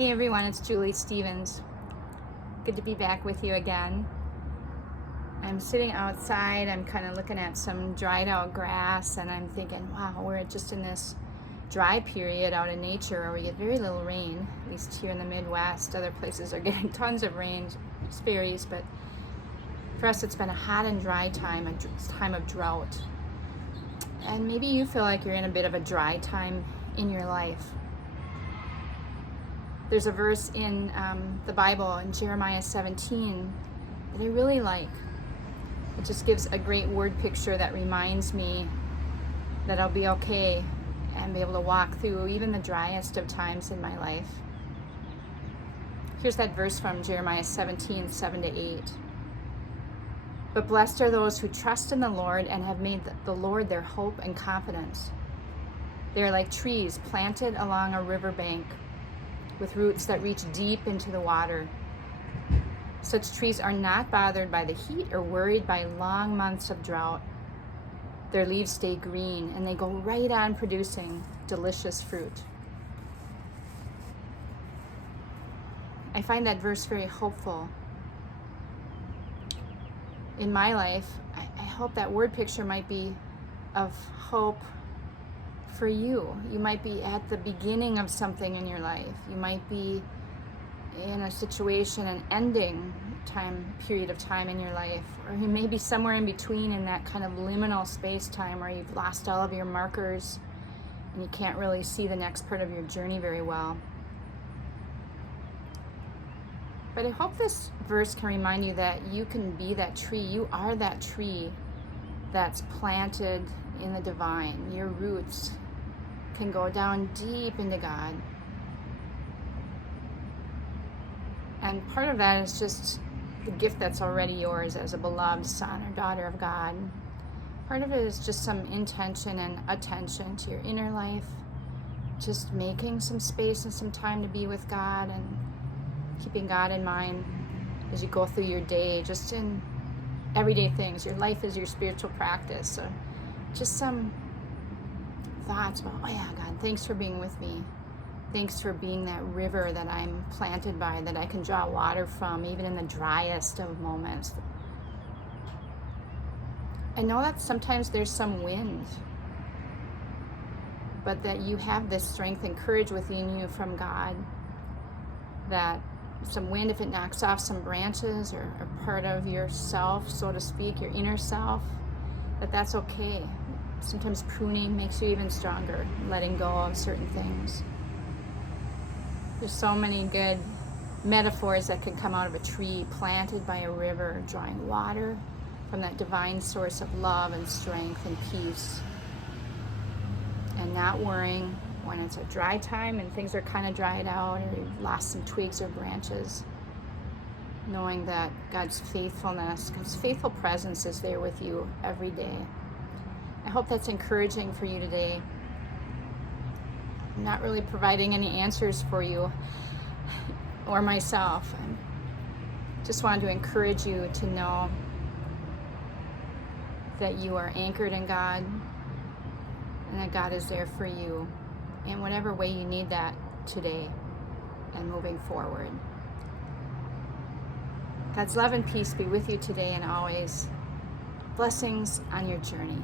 Hey everyone, it's Julie Stevens. Good to be back with you again. I'm sitting outside, I'm kind of looking at some dried out grass, and I'm thinking, wow, we're just in this dry period out in nature where we get very little rain, at least here in the Midwest. Other places are getting tons of rain, it varies, but for us it's been a hot and dry time, a time of drought. And maybe you feel like you're in a bit of a dry time in your life. There's a verse in the Bible in Jeremiah 17 that I really like. It just gives a great word picture that reminds me that I'll be okay and be able to walk through even the driest of times in my life. Here's that verse from Jeremiah 17, 7-8. But blessed are those who trust in the Lord and have made the Lord their hope and confidence. They are like trees planted along a riverbank, with roots that reach deep into the water. Such trees are not bothered by the heat or worried by long months of drought. Their leaves stay green and they go right on producing delicious fruit. I find that verse very hopeful. In my life, I hope that word picture might be of hope for you. You might be at the beginning of something in your life. You might be in a situation, an ending period of time in your life, or you may be somewhere in between in that kind of liminal space-time where you've lost all of your markers and you can't really see the next part of your journey very well. But I hope this verse can remind you that you can be that tree. You are that tree that's planted in the divine. Your roots can go down deep into God. And part of that is just the gift that's already yours as a beloved son or daughter of God. Part of it is just some intention and attention to your inner life, just making some space and some time to be with God and keeping God in mind as you go through your day, just in everyday things. Your life is your spiritual practice. So just some thoughts about, oh yeah, God, thanks for being with me. Thanks for being that river that I'm planted by, that I can draw water from, even in the driest of moments. I know that sometimes there's some wind, but that you have this strength and courage within you from God, that some wind, if it knocks off some branches or part of yourself, so to speak, your inner self, that's okay. Sometimes pruning makes you even stronger, letting go of certain things. There's so many good metaphors that can come out of a tree planted by a river, drawing water from that divine source of love and strength and peace. And not worrying when it's a dry time and things are kind of dried out or you've lost some twigs or branches. Knowing that God's faithfulness, God's faithful presence is there with you every day. I hope that's encouraging for you today. I'm not really providing any answers for you or myself. I just wanted to encourage you to know that you are anchored in God and that God is there for you in whatever way you need that today and moving forward. God's love and peace be with you today and always. Blessings on your journey.